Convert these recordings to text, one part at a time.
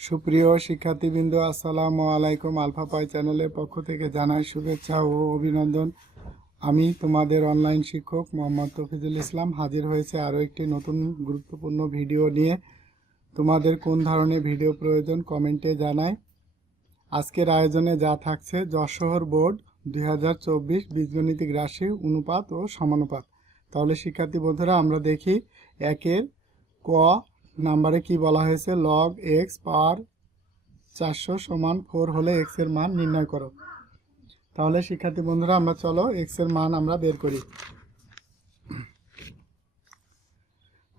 সুপ্রিয় শিক্ষার্থীবৃন্দ, আসসালামু আলাইকুম আলফা পাই চ্যানেলের পক্ষ থেকে জানাই শুভেচ্ছা ও অভিনন্দন। আমি তোমাদের অনলাইন শিক্ষক মোহাম্মদ তফিজুল ইসলাম হাজির হয়েছে আরও একটি নতুন গুরুত্বপূর্ণ ভিডিও নিয়ে। তোমাদের কোন ধরনের ভিডিও প্রয়োজন কমেন্টে জানাই। আজকের আয়োজনে যা থাকছে, যশোহর বোর্ড দুই হাজার চব্বিশ বীজগণিতিক রাশি অনুপাত ও সমানুপাত। তাহলে শিক্ষার্থী বন্ধুরা, আমরা দেখি একের ক নাম্বারে কি বলা হয়েছে? লগ এক্স পাওয়ার চারশো সমান ফোর হলে এক্সের মান নির্ণয় করো। তাহলে শিক্ষার্থী বন্ধুরা, আমরা চলো এক্সের মান আমরা বের করি।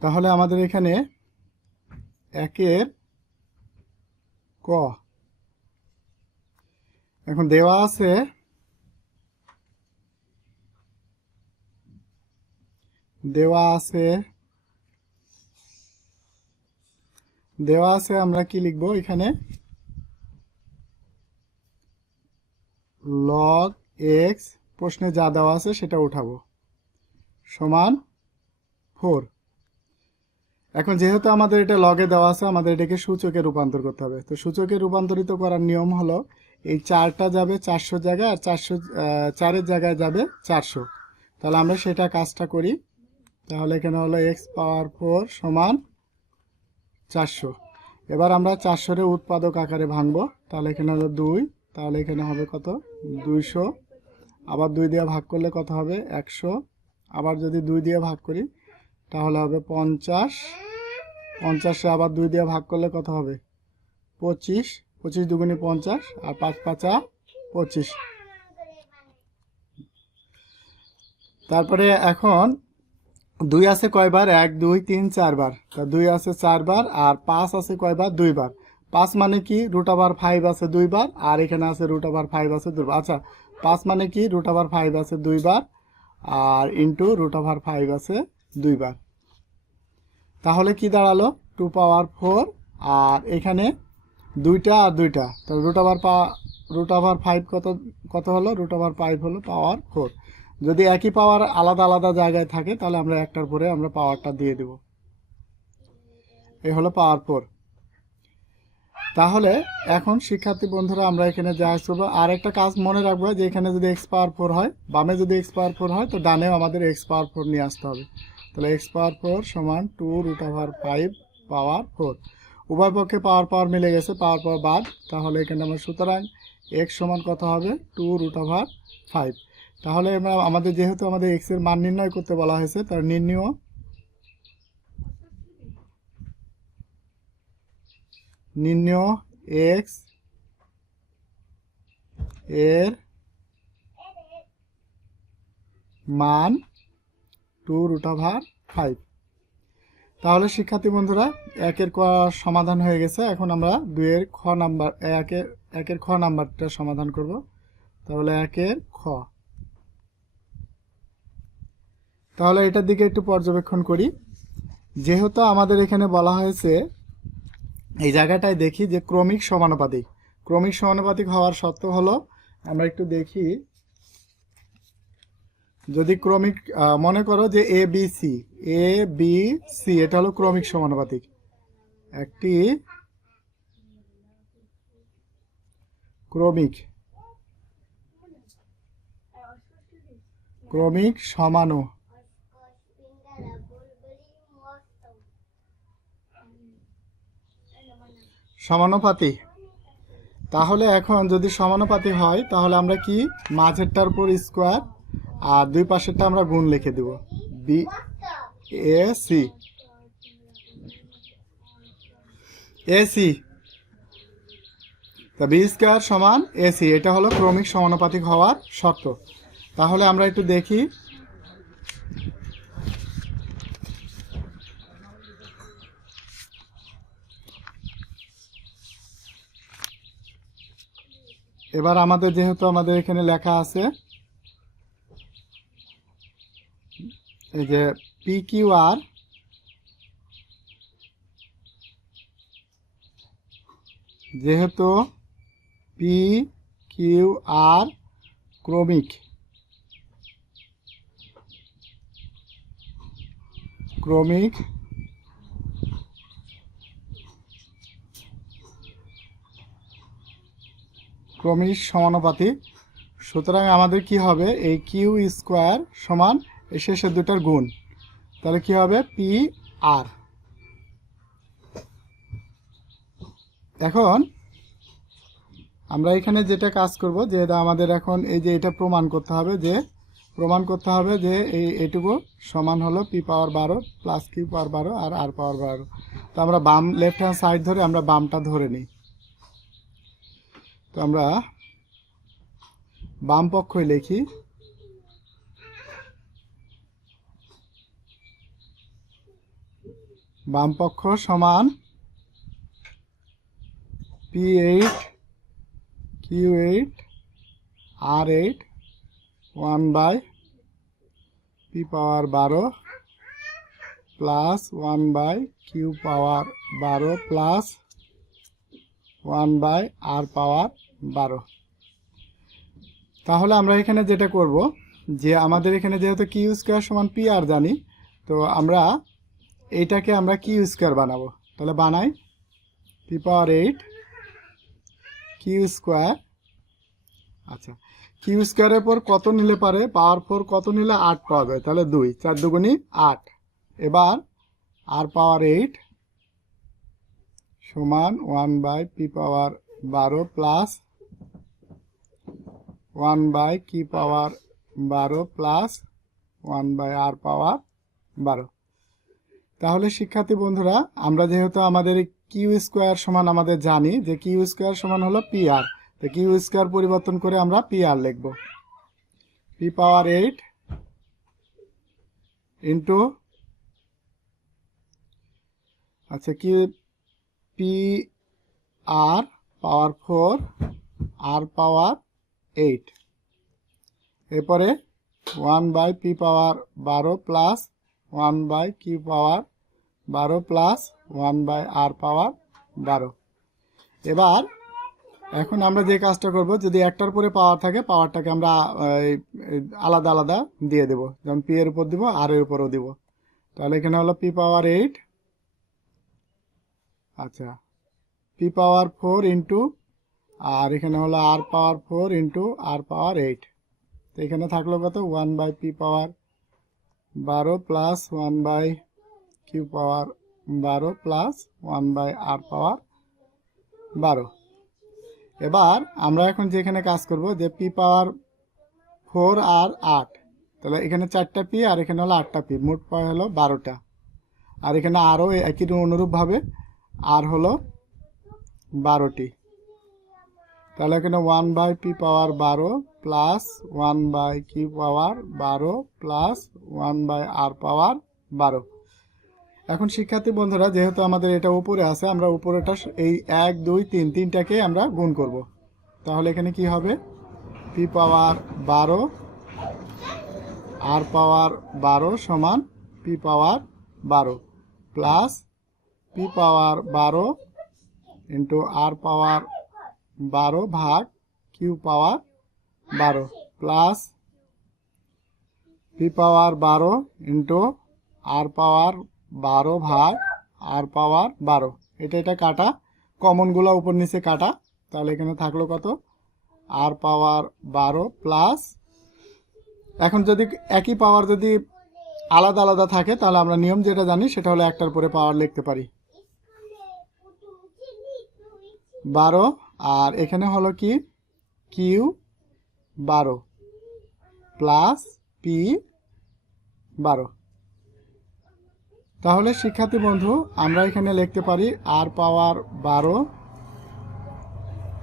তাহলে আমাদের এখানে একের ক। এখন দেওয়া আছে দেওয়া আছে দেওয়া আছে, আমরা কি লিখব এখানে? লগ এক্স প্রশ্নে যা দেওয়া আছে সেটা উঠাবো। সমান ফোর এখন যেহেতু আমাদের এটা লগে দেওয়া আছে, আমাদের এটাকে সূচকে রূপান্তর করতে হবে। তো সূচকে রূপান্তরিত করার নিয়ম হলো, এই চারটা যাবে চারশো জায়গায়, আর চারশো চারের জায়গায় যাবে চারশো। তাহলে আমরা সেটা কাজটা করি। তাহলে এখানে হলো এক্স পাওয়ার ফোর সমান চারশো। এবার আমরা চারশোরে উৎপাদক আকারে ভাঙবো। তাহলে এখানে হলো দুই, তাহলে এখানে হবে কত? দুইশো। আবার দুই দিয়ে ভাগ করলে কত হবে? একশো। আবার যদি দুই দিয়ে ভাগ করি, তাহলে হবে পঞ্চাশ। পঞ্চাশে আবার দুই দিয়ে ভাগ করলে কত হবে? পঁচিশ। পঁচিশ দুগুনি পঞ্চাশ আর পাঁচ পাঁচা পঁচিশ। তারপরে এখন দুই আছে কয়বার? এক, দুই, তিন, চারবার। তা দুই আছে চারবার আর পাঁচ আছে কয়বার? দুইবার। পাঁচ মানে কি? রুট আবার ফাইভ আছে দুইবার আর এখানে আছে রুট আবার ফাইভ আছে দুইবার। আচ্ছা পাঁচ মানে কি? রুট আবার ফাইভ আছে দুইবার আর ইন্টু রুট আবার ফাইভ আছে দুইবার। তাহলে কি দাঁড়াল? টু পাওয়ার ফোর আর এখানে দুইটা আর দুইটা। তো রুট আবার পা রুট আবার ফাইভ কত কত হলো? রুট আবার ফাইভ হলো পাওয়ার ফোর যদি একই পাওয়ার আলাদা আলাদা জায়গায় থাকে, তাহলে আমরা একটার পরে আমরা পাওয়ারটা দিয়ে দেব। এই হলো পাওয়ার ফোর তাহলে এখন শিক্ষার্থী বন্ধুরা, আমরা এখানে যা আসব আর একটা কাজ মনে রাখব, যে এখানে যদি এক্স পাওয়ার ফোর হয়, বামে যদি এক্স পাওয়ার ফোর হয়, তো ডানেও আমাদের এক্স পাওয়ার ফোর নিয়ে আসতে হবে। তাহলে এক্স পাওয়ার ফোর সমান two root over five power four উভয় পক্ষে পাওয়ার পাওয়ার মিলে গেছে পাওয়ার পাওয়ার বাদ। তাহলে এখানে আমরা সুতরাং এক্স সমান কত হবে? Two root over five. তাহলে আমরা আমাদের যেহেতু আমাদের এক্সের মান নির্ণয় করতে বলা হয়েছে, তার নির্ণয় নির্ণয় এক্সের মান টু রুট ওভার ফাইভ। তাহলে শিক্ষার্থী বন্ধুরা, একের ক সমাধান হয়ে গেছে। এখন আমরা দুইয়ের খ নাম্বার, একের একের খ নাম্বারটা সমাধান করব। তাহলে একের খ। তাহলে এটার দিকে একটু পর্যবেক্ষণ করি। যেহেতু আমাদের এখানে বলা হয়েছে, এই জায়গাটায় দেখি যে ক্রমিক সমানুপাতিক। ক্রমিক সমানুপাতিক হওয়ার সত্ত্ব হলো, আমরা একটু দেখি, যদি ক্রমিক মনে করো যে A, B, C, A, B, C, এটা হলো ক্রমিক সমানুপাতিক। একটি ক্রমিক। ক্রমিক সমানু সমানুপাতি। তাহলে এখন যদি সমানুপাতি হয়, তাহলে আমরা কি? মাঝেরটার উপর স্কোয়ার, আর দুই পাশেরটা আমরা গুণ লিখে দেব। B, A, C. A, C. তা বি স্কোয়ার সমান এসি এটা হলো ক্রমিক সমানুপাতিক হওয়ার শর্ত। তাহলে আমরা একটু দেখি। এবার আমাদের যেহেতু আমাদের এখানে লেখা আছে, এই যে পি কিউ আর যেহেতু পি কিউ আর ক্রমিক ক্রমিক ক্রমিক সমানুপাতি সুতরাং আমাদের কি হবে? এই কিউ স্কোয়ার সমান এই শেষের দুটার গুণ। তাহলে কি হবে? পি আর এখন আমরা এখানে যেটা কাজ করব, যে আমাদের এখন এই যে এটা প্রমাণ করতে হবে, যে প্রমাণ করতে হবে যে এই এটুকু সমান হলো পি পাওয়ার বারো প্লাস কিউ পাওয়ার বারো আর আর পাওয়ার বারো। তো আমরা বাম লেফট হ্যান্ড সাইড ধরে আমরা বামটা ধরে নিই। তো আমরা বাম পক্ষই লিখি। বাম পক্ষ সমান P eight Q eight R eight one by P power বারো plus one by Q power বারো plus one by R power বারো। তাহলে আমরা এখানে যেটা করব, যে আমাদের এখানে যেহেতু কিউ স্কোয়ার সমান পি আর জানি, তো আমরা এইটাকে আমরা কিউ স্কোয়ার বানাবো। তাহলে বানাই P power eight Q square আচ্ছা কিউ স্কোয়ারের পর কত নিলে পারে? পাওয়ার ফোর কত নিলে? আট পাওয়া যায়। তাহলে দুই, চার দুগুণি আট। এবার আর পাওয়ার এইট সমান ওয়ান বাই পি পাওয়ার বারো plus one by Q power বারো plus one by R power বারো। তাহলে শিক্ষার্থী বন্ধুরা, আমরা যেহেতু আমাদের কিউ স্কোয়ার সমান আমাদের জানি যে কিউ স্কোয়ার সমান হলো পি আর তো কিউ স্কোয়ার পরিবর্তন করে আমরা পি আর লিখব। পি পাওয়ার এইট ইন্টু আচ্ছা Q P R power four, R power eight. এরপরে ওয়ান বাই পি পাওয়ার বারো plus one by Q power বারো plus one by R power বারো। এবার এখন আমরা যে কাজটা করব, যদি একটার পরে পাওয়ার থাকে পাওয়ারটাকে আমরা আলাদা আলাদা দিয়ে দেব। যেমন পি এর উপর দিব আর এর উপরও দিব। তাহলে এখানে হলো পি পাওয়ার এইট আচ্ছা P power four into R এখানে হলো R power four into R power eight তো এখানে থাকল কত? ওয়ান বাই পি পাওয়ার বারো plus one by Q power বারো plus one by R power বারো। এবার আমরা এখন যেখানে কাজ করব, যে পি পাওয়ার ফোর আর আট। তাহলে এখানে চারটা পি আর এখানে হলো আটটা পি, মোট পাওয়া হলো বারোটা। আর এখানে আরও একই অনুরূপভাবে আর হলো বারোটি। তাহলে এখানে ওয়ান বাই পি পাওয়ার বারো plus one by Q power বারো plus one by R power বারো। এখন শিক্ষার্থী বন্ধুরা, যেহেতু আমাদের এটা উপরে আছে, আমরা উপরেটা এই এক, দুই, তিন, তিনটাকে আমরা গুণ করব। তাহলে এখানে কি হবে? পি পাওয়ার বারো আর পাওয়ার বারো সমান পি পাওয়ার বারো প্লাস পি পাওয়ার বারো ইন্টু আর পাওয়ার বারো ভাগ কিউ পাওয়ার বারো প্লাস পি পাওয়ার বারো ইন্টু আর পাওয়ার বারো ভাগ আর পাওয়ার বারো। এটা এটা কাটা। কমনগুলো উপর নিচে কাটা। তাহলে এখানে থাকল কত? আর পাওয়ার বারো প্লাস এখন যদি একই পাওয়ার যদি আলাদা আলাদা থাকে, তাহলে আমরা নিয়ম যেটা জানি, সেটা হলো একটার পরে পাওয়ার লিখতে পারি। বারো আর এখানে হলো কি? কিউ বারো প্লাস পি বারো। তাহলে শিক্ষার্থী বন্ধু, আমরা এখানে লিখতে পারি আর পাওয়ার বারো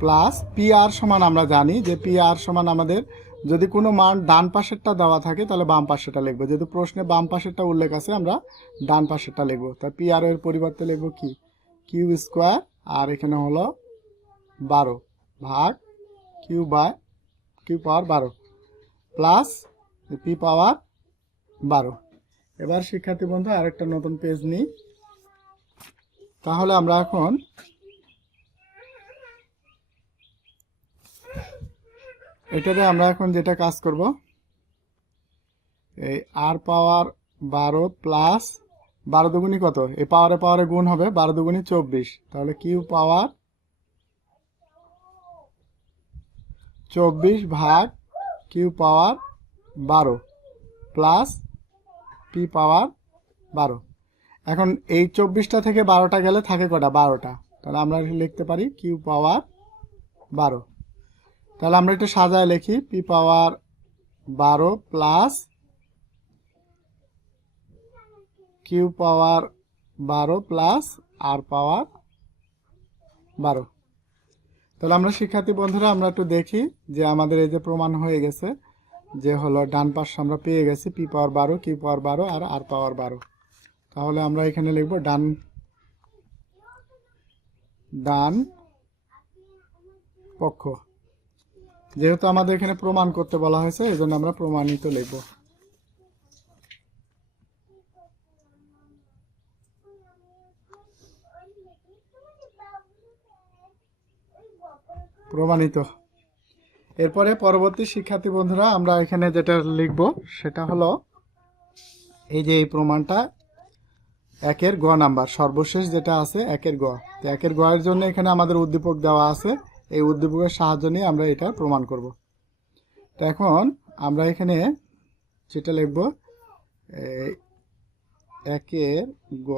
প্লাস পি আর সমান আমরা জানি যে পি আর সমান আমাদের যদি কোনো মান ডান পাশেরটা দেওয়া থাকে, তাহলে বাম পাশেরটা লিখব। যেহেতু প্রশ্নে বাম পাশেরটা উল্লেখ আছে, আমরা ডান পাশেরটা লিখব। তা পি আর এর পরিবর্তে লিখব কি? কিউ স্কোয়ার আর এখানে হলো বারো ভাগ কিউ বাই কিউ পাওয়ার বারো প্লাস পি পাওয়ার বারো। এবার শিক্ষার্থী বন্ধু, আরেকটা নতুন পেজ নিই। তাহলে আমরা এখন এটাতে আমরা এখন যেটা কাজ করব, এই আর পাওয়ার বারো প্লাস বারো দুগুনি কত? এই পাওয়ারে পাওয়ারে গুণ হবে বারো দুগুনি চব্বিশ। তাহলে কিউ পাওয়ার চব্বিশ ভাগ কিউ পাওয়ার বারো প্লাস পি পাওয়ার বারো। এখন এই চব্বিশটা থেকে বারোটা গেলে থাকে কটা? বারোটা। তাহলে আমরা লিখতে পারি কিউ পাওয়ার বারো। তাহলে আমরা একটু সাজায় লিখি পি পাওয়ার বারো প্লাস কিউ পাওয়ার বারো প্লাস আর পাওয়ার বারো। তাহলে আমরা শিক্ষার্থী বন্ধুরা, আমরা একটু দেখি যে আমাদের এই যে প্রমাণ হয়ে গেছে যে হলো ডান পাশ আমরা পেয়ে গেছি পি পাওয়ার বারো, কিউ পাওয়ার বারো আর আর পাওয়ার বারো। তাহলে আমরা এখানে লিখব ডান ডান পক্ষ। যেহেতু আমাদের এখানে প্রমাণ করতে বলা হয়েছে, এই জন্য আমরা প্রমাণিত লিখব। প্রমাণিত। এরপরে পরবর্তী শিক্ষার্থী বন্ধুরা, আমরা এখানে যেটা লিখব, সেটা হলো এই যে এই প্রমাণটা, একের গ নাম্বার, সর্বশেষ যেটা আছে একের গ। তো একের গ এর জন্য এখানে আমাদের উদ্দীপক দেওয়া আছে, এই উদ্দীপকের সাহায্য নিয়ে আমরা এটা প্রমাণ করব। তো এখন আমরা এখানে যেটা লিখব একের গ।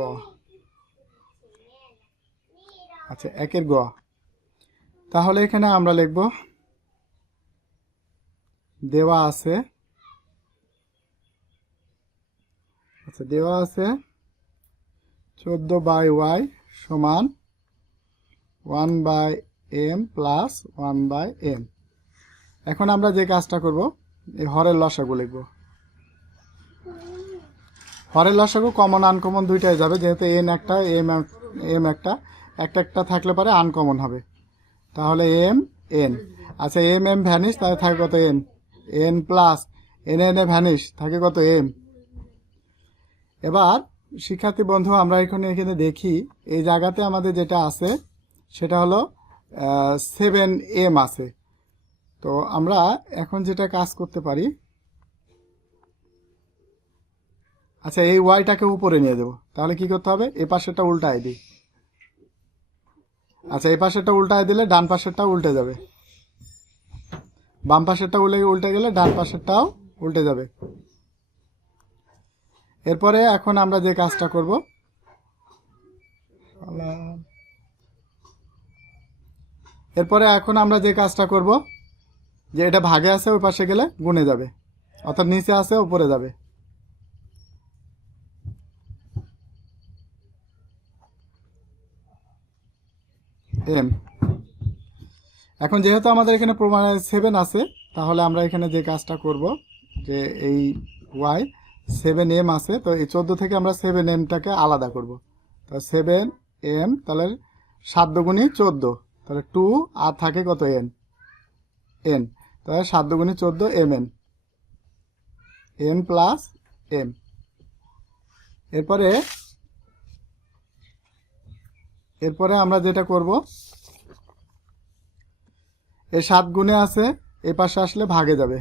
আচ্ছা একের গ। তাহলে এখানে আমরা লিখব দেওয়া আছে। আচ্ছা দেওয়া আছে। চোদ্দ বাই ওয়াই সমান one by M plus one by M এখন আমরা যে কাজটা করব, এই হরের লসাগু লিখব। হরের লসাগু কমন, আনকমন দুইটাই যাবে, যেহেতু এন একটা, এম এম একটা একটা একটা থাকলে পরে আনকমন হবে। তাহলে এম এন। আচ্ছা এম এম ভ্যানিস তাহলে থাকে কত N? N plus N N এ ভ্যানিশ থাকে কত এম এবার, শিক্ষার্থী বন্ধু, আমরা এখানে এখানে দেখি, এই জায়গাতে আমাদের যেটা আছে, সেটা হলো সেভেন এম আছে। তো আমরা এখন যেটা কাজ করতে পারি আচ্ছা এই ওয়াইটাকে উপরে নিয়ে দেবো। তাহলে কি করতে হবে? এ পাশেরটা উল্টায় দিই। আচ্ছা এই পাশেরটা উল্টায় দিলে ডান পাশেরটা উল্টে যাবে। বাম পাশেরটা উল্টে উল্টে গেলে ডান পাশেরটাও উল্টে যাবে। এরপরে এখন আমরা যে কাজটা করব, এরপরে এখন আমরা যে কাজটা করব, যে এটা ভাগে আছে ওই পাশে গেলে গুনে যাবে, অর্থাৎ নিচে আছে উপরে যাবে। এম। এখন যেহেতু আমাদের এখানে প্রমাণে সেভেন আছে, তাহলে আমরা এখানে যে কাজটা করব, যে এই ওয়াই সেভেন এম আছে, তো এই চোদ্দ থেকে আমরা সেভেন এমটাকে আলাদা করব। তো সেভেন এম তাহলে সাত দুগুণি চোদ্দ, তাহলে টু আর থাকে কত এন এন তাহলে সাত দুগুণি চোদ্দ M N N plus M এরপরে এরপরে আমরা যেটা করব এই সাত গুণে আছে, এ পাশে আসলে ভাগে যাবে।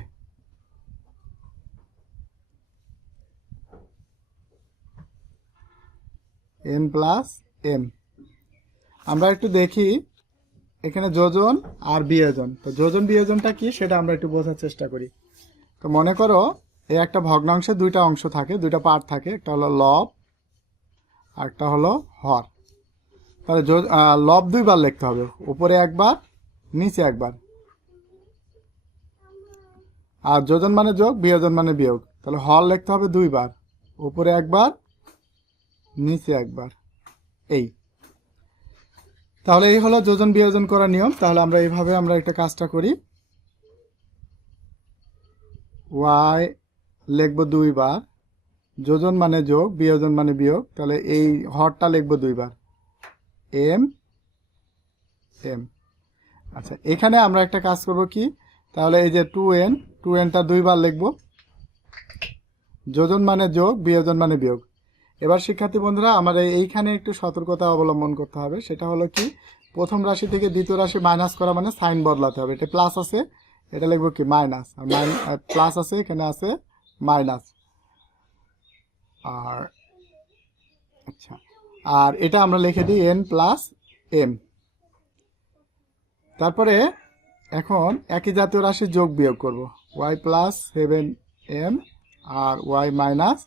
এন প্লাস এম আমরা একটু দেখি এখানে যোজন আর বিয়োজন। তো যোজন বিয়োজনটা কি সেটা আমরা একটু বোঝার চেষ্টা করি। তো মনে করো এই একটা ভগ্নাংশে দুইটা অংশ থাকে, দুইটা পার্ট থাকে, একটা হলো লব, আর একটা হলো হর। তাহলে লব দুইবার লিখতে হবে। উপরে একবার নিচে একবার। আর যোজন মানে যোগ, বিয়োজন মানে বিয়োগ। তাহলে হর লিখতে হবে দুইবার। উপরে একবার, নিচে একবার। এই। তাহলে এই হলো যোজন, বিয়োজন করার নিয়ম। তাহলে আমরা এইভাবে আমরা একটা কাজটা করি। ওয়াই লিখব দুইবার। যোজন মানে যোগ, বিয়োজন মানে বিয়োগ। তাহলে এই হরটা লিখব দুইবার। M M. আচ্ছা এখানে আমরা একটা কাজ করব কি? তাহলে এই যে টু এন, টু এনটা দুইবার লিখব। যোজন মানে যোগ, বিয়োজন মানে বিয়োগ। এবার শিক্ষার্থী বন্ধুরা, আমাদের এইখানে একটু সতর্কতা অবলম্বন করতে হবে। সেটা হলো কি? প্রথম রাশি থেকে দ্বিতীয় রাশি মাইনাস করা মানে সাইন বদলাতে হবে। এটা প্লাস আছে, এটা লিখব কি? মাইনাস আর মাইন প্লাস আছে, এখানে আছে মাইনাস আর আচ্ছা। আর এটা আমরা লিখে দিই এন প্লাস এম তারপরে এখন একই জাতীয় রাশি যোগ বিয়োগ করব। ওয়াই প্লাস সেভেন এম আর Y minus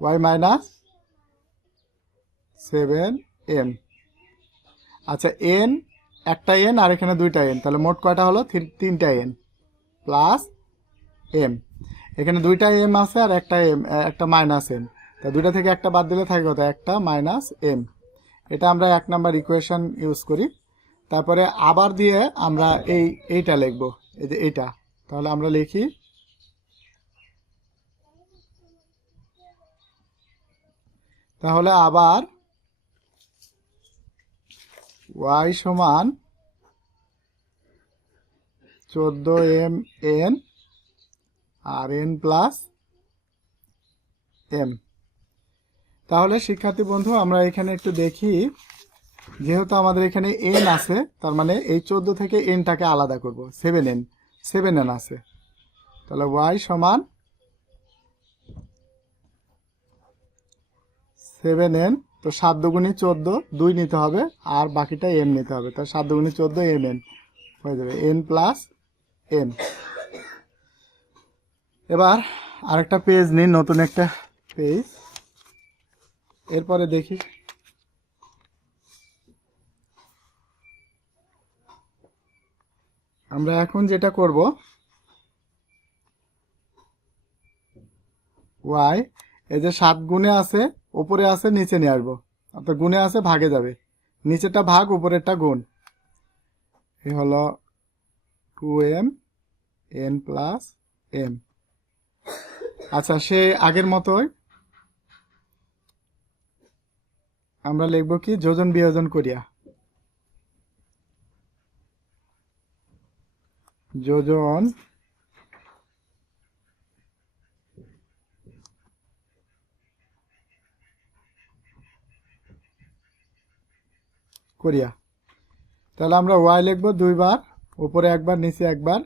Y minus seven M আচ্ছা এন একটা এন আর এখানে দুইটা এন তাহলে মোট কয়টা হলো? তিনটা এন প্লাস এম এখানে দুইটা এম আছে আর একটা এম একটা মাইনাস এম তা দুইটা থেকে একটা বাদ দিলে থাকে কত? একটা মাইনাস এম এটা আমরা এক নাম্বার ইকুয়েশন ইউজ করি। তারপরে আবার দিয়ে আমরা এই, এইটা লিখব। এই যে এইটা। তাহলে আমরা লিখি, তাহলে আবার ওয়াই সমান চোদ্দ এম এন আর এন প্লাস এম। তাহলে শিক্ষার্থী বন্ধু, আমরা এখানে একটু দেখি। যেহেতু আমাদের এখানে এন আছে, তার মানে এই চোদ্দ থেকে এনটাকে আলাদা করব। সেভেন এন সেভেন এন আছে। তাহলে ওয়াই সমান সেভেন এন তো সাত দুগুণি চোদ্দ, দুই নিতে হবে, আর বাকিটা এম নিতে হবে। তাহলে সাত দুগুণি চোদ্দ এম এন হয়ে যাবে এন প্লাস এম এবার আরেকটা পেজ নিন, নতুন একটা পেজ এরপরে দেখি। আমরা এখন যেটা করব ওয়াই এই যে সাত গুণে আছে, উপরে আছে, নিচে নিয়ে আসব। অর্থাৎ গুণে আছে, ভাগে যাবে। নিচেরটা ভাগ, উপরেরটা গুণ। এ হলো two M N plus M আচ্ছা সে আগের মতোই আমরা লিখব কি, যোজন বিয়োজন করিয়া। যোজন করিয়া। তাহলে আমরা ওয়াই লিখব দুইবার, উপরে একবার, নিচে একবার।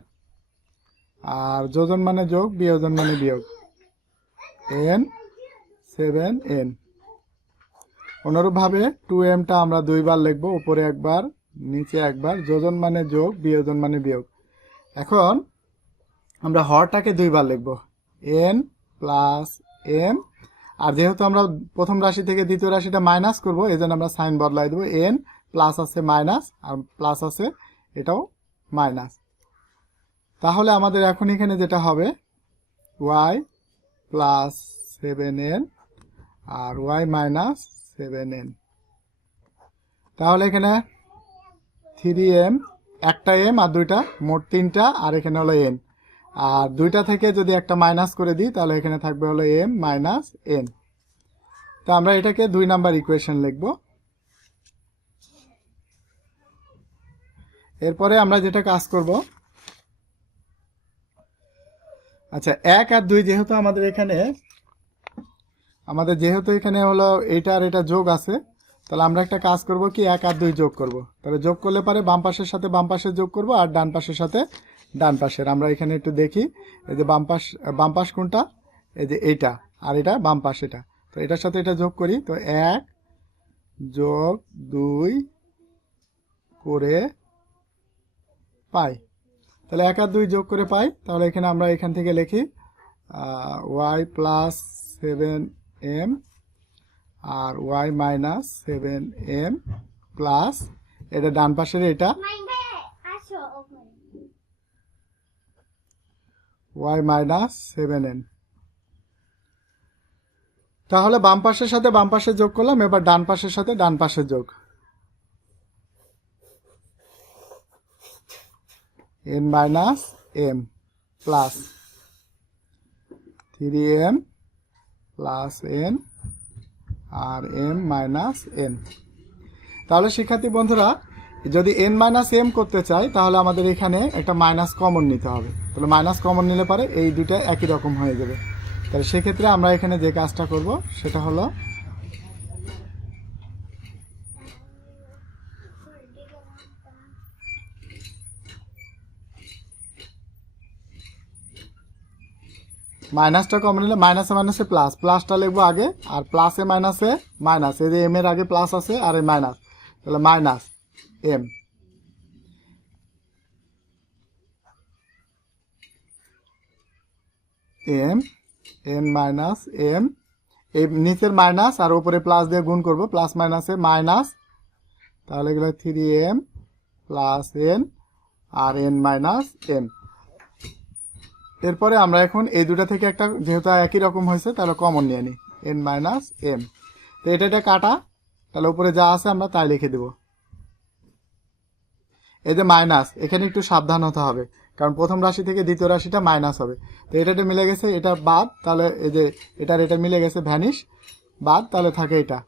আর যোজন মানে যোগ, বিয়োজন মানে বিয়োগ। এন সেভেন এন অনুরূপভাবে টু এমটা আমরা দুইবার লিখব, উপরে একবার, নিচে একবার, যোজন মানে যোগ, বিয়োজন মানে বিয়োগ। এখন আমরা হরটাকে দুইবার লিখব এন প্লাস এম আর যেহেতু আমরা প্রথম রাশি থেকে দ্বিতীয় রাশিটা মাইনাস করব, এই জন্য আমরা সাইন বদলাই দেবো এন প্লাস আছে মাইনাস আর প্লাস আছে এটাও মাইনাস তাহলে আমাদের এখন এখানে যেটা হবে ওয়াই প্লাস সেভেন এন আর ওয়াই মাইনাস সেভেন এন। তাহলে এখানে থ্রি এম একটা এম আর দুইটা, মোট তিনটা, আর এখানে হলো এন আর দুইটা থেকে যদি একটা মাইনাস করে দিই, তাহলে এখানে থাকবে হলো এম মাইনাস এন তো আমরা এটাকে দুই নাম্বার ইকুয়েশন লিখব। এরপরে আমরা যেটা কাজ করব আচ্ছা এক আর দুই যেহেতু আমাদের এখানে আমাদের যেহেতু এখানে হলো এটা আর এটা যোগ আছে, তাহলে আমরা একটা কাজ করব কি এক আর দুই যোগ করব। তাহলে যোগ করলে পারে বাম পাশের সাথে বাম পাশে যোগ করব আর ডান পাশের সাথে ডান পাশের। আমরা এখানে একটু দেখি, এই যে বাম পাশ বাম পাশ কোনটা? এই যে এইটা আর এটা বাম পাশ এটা। তো এটার সাথে এটা যোগ করি, তো এক যোগ দুই করে পাই। তাহলে এক আর দুই যোগ করে পাই, তাহলে এখানে আমরা এখান থেকে লিখি ওয়াই প্লাস সেভেন এম আর Y minus seven M plus এটা ডান পাশের এটা? ওয়াই মাইনাস সেভেন এন তাহলে বাম পাশের সাথে বাম পাশে যোগ করলাম, এবার ডান পাশের সাথে ডান পাশে যোগ। N minus M plus three M plus N আর এম মাইনাস এন তাহলে শিক্ষার্থী বন্ধুরা, যদি এন মাইনাস এম করতে চাই, তাহলে আমাদের এখানে একটা মাইনাস কমন নিতে হবে। তাহলে মাইনাস কমন নিলে পারে এই দুইটা একই রকম হয়ে যাবে। তাহলে সেক্ষেত্রে আমরা এখানে যে কাজটা করব, সেটা হলো মাইনাসটা কমন নিলে মাইনাসে মাইনাসে প্লাস প্লাসটা লিখব আগে, আর প্লাসে মাইনাসে মাইনাস এই যে এম এর আগে প্লাস আছে, আর এই মাইনাস তাহলে minus M M N minus M এই নিচের মাইনাস আর উপরে প্লাস দিয়ে গুণ করব। প্লাস মাইনাসে মাইনাস তাহলে এগুলো থ্রি এম প্লাস এন আর এন মাইনাস এম এরপরে আমরা এখন এই দুটা থেকে একটা যেহেতু একই রকম হয়েছে, তাহলে কমন নিয়ে নিই এন মাইনাস এম তো এটা এটা কাটা, তাহলে উপরে যা আছে আমরা তাই লিখে দেব। এই যে মাইনাস এখানে একটু সাবধান হতে হবে, কারণ প্রথম রাশি থেকে দ্বিতীয় রাশিটা মাইনাস হবে। তো এটা এটা মিলে গেছে, এটা বাদ, তাহলে এই যে এটার এটা মিলে গেছে ভ্যানিশ বাদ, তাহলে থাকে এটা।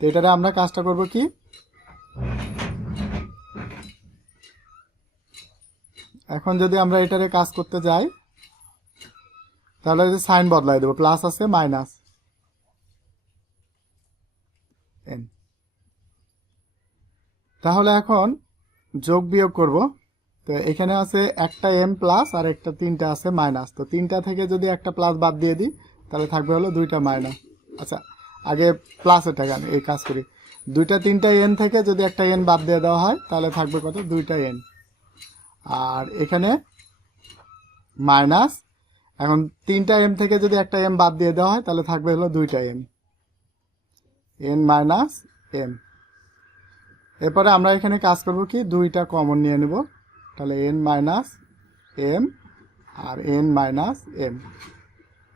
তো এটারে আমরা কাজটা করব কি? এখন যদি আমরা এটারে কাজ করতে যাই তাহলে সাইন বদলাই দেবো প্লাস আছে মাইনাস এন তাহলে এখন যোগ বিয়োগ করব, তো এখানে আছে একটা এম প্লাস আর একটা তিনটা আছে মাইনাস তো তিনটা থেকে যদি একটা প্লাস বাদ দিয়ে দিই, তাহলে থাকবে হলো দুইটা মাইনাস আচ্ছা আগে প্লাস এটা কেন এই কাজ করি। দুইটা তিনটা এন থেকে যদি একটা এন বাদ দিয়ে দেওয়া হয়, তাহলে থাকবে কত? দুইটা এন আর এখানে মাইনাস এখন তিনটা এম থেকে যদি একটা এম বাদ দিয়ে দেওয়া হয়, তাহলে থাকবে হলো দুইটা এম এন মাইনাস এম এরপরে আমরা এখানে কাজ করব কি? দুইটা কমন নিয়ে নেব। তাহলে এন মাইনাস এম আর এন মাইনাস এম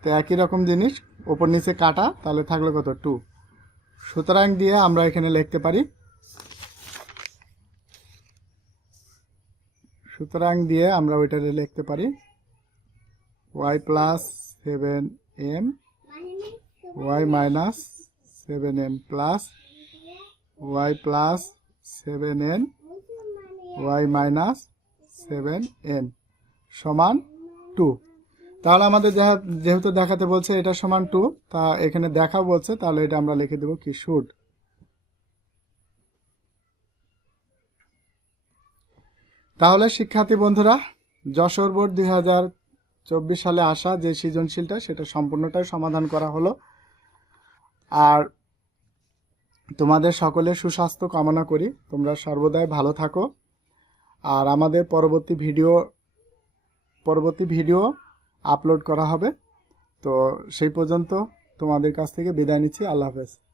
তো একই রকম জিনিস ওপর নিচে কাটা, তাহলে থাকল কত? টু সুতরাং দিয়ে আমরা এখানে লিখতে পারি। সুতরাং দিয়ে আমরা ওইটাতে লিখতে পারি। Y plus seven M Y minus seven M plus Y plus seven N Y minus seven N সমান টু তাহলে আমাদের যেহা- যেহেতু দেখাতে বলছে এটা সমান টু তা এখানে দেখা বলছে, তাহলে এটা আমরা লিখে দেবো কি শুড তাহলে শিক্ষার্থী বন্ধুরা, যশোর বোর্ড দুই হাজার চব্বিশ সালে আসা যে সৃজনশীলটা, সেটা সম্পূর্ণটাই সমাধান করা হলো। আর তোমাদের সকলের সুস্বাস্থ্য কামনা করি। তোমরা সর্বদাই ভালো থাকো। আর আমাদের পরবর্তী ভিডিও পরবর্তী ভিডিও আপলোড করা হবে। তো সেই পর্যন্ত তোমাদের কাছ থেকে বিদায় নিচ্ছি। আল্লাহ হাফেজ।